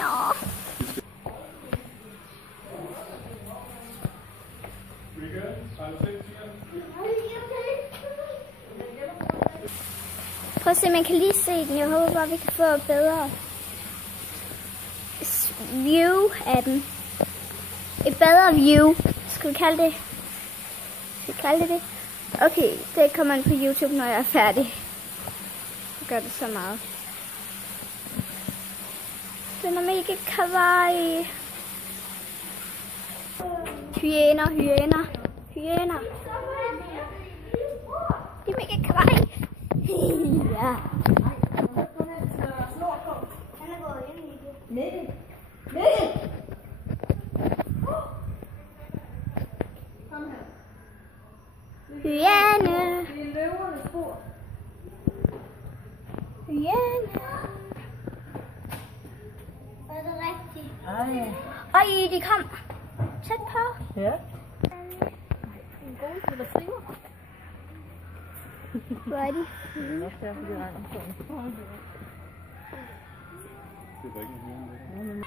Nå. Prøv at se, man kan lige se den. Jeg håber bare, vi kan få et bedre view af den. Et bedre view. Skal vi kalde det? Skal vi kalde det det? Okay, det kommer på YouTube, når jeg er færdig. Jeg gør det så meget. Den er mega kawaii. Hyæner, hyæner, hyæner. De er mega kawaii. Ja. Hyæne. Hyæne. Er det rigtigt? Ej, de kom tæt på. Ja. En god til at flyve. Hvor er de? Det er også derfor, de regner på den. Det er ikke en hyæne.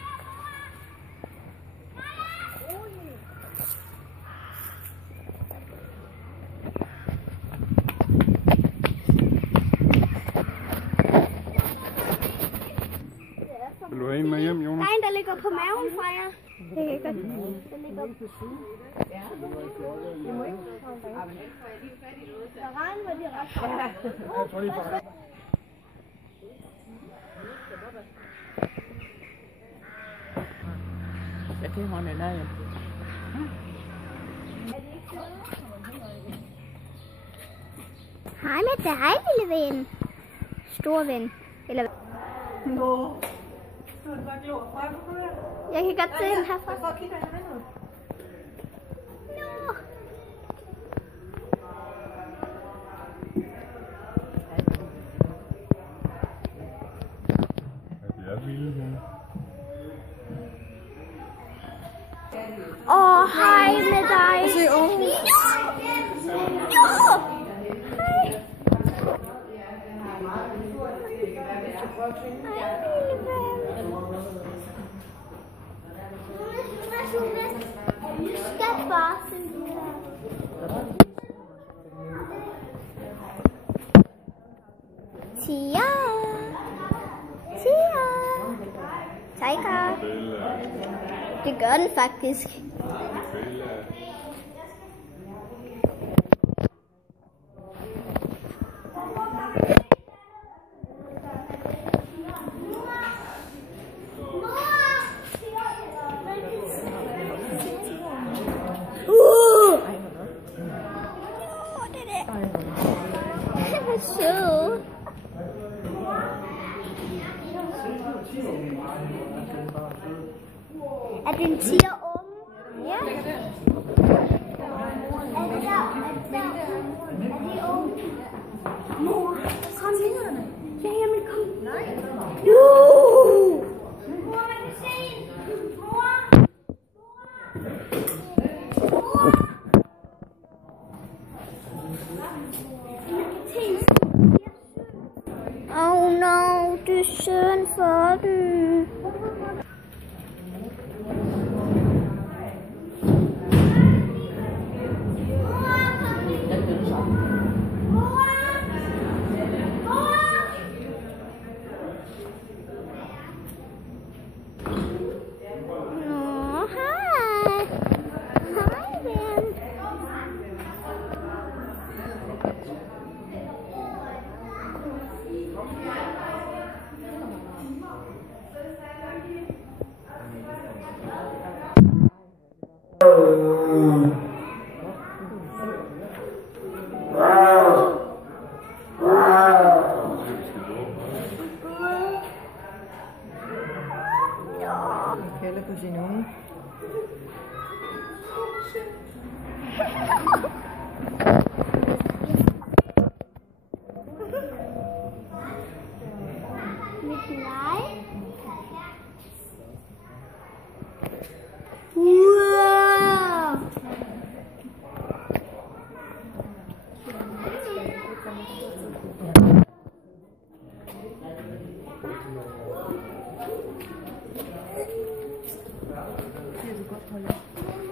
Vil du have en med hjem, Jonas? Nej, der ligger på maven fra jer. Det kan godt. Den ligger på siden. Ja. Der regner, hvor de ret. Jeg tror lige bare. Ja, det har man af. Hej med dig, lille ven. Stor ven. Eller... Jeg kan godt se den herfra. Nå. Ja, det er vildt her. Hej med dig. Se, Jo! Tia. Tia. Tiger. Det gør den faktisk. Sød. Er det en tigerunge? Ja. Er det der? Er det unge? Mor, kom videre. Ja, jamen kom. Nej. Mor, man kan se en. Mor. Oh no, det er synd for den. Nå, hej. Hej, ven. Kalder på sin unge. Mit nej. Wow. godt holde.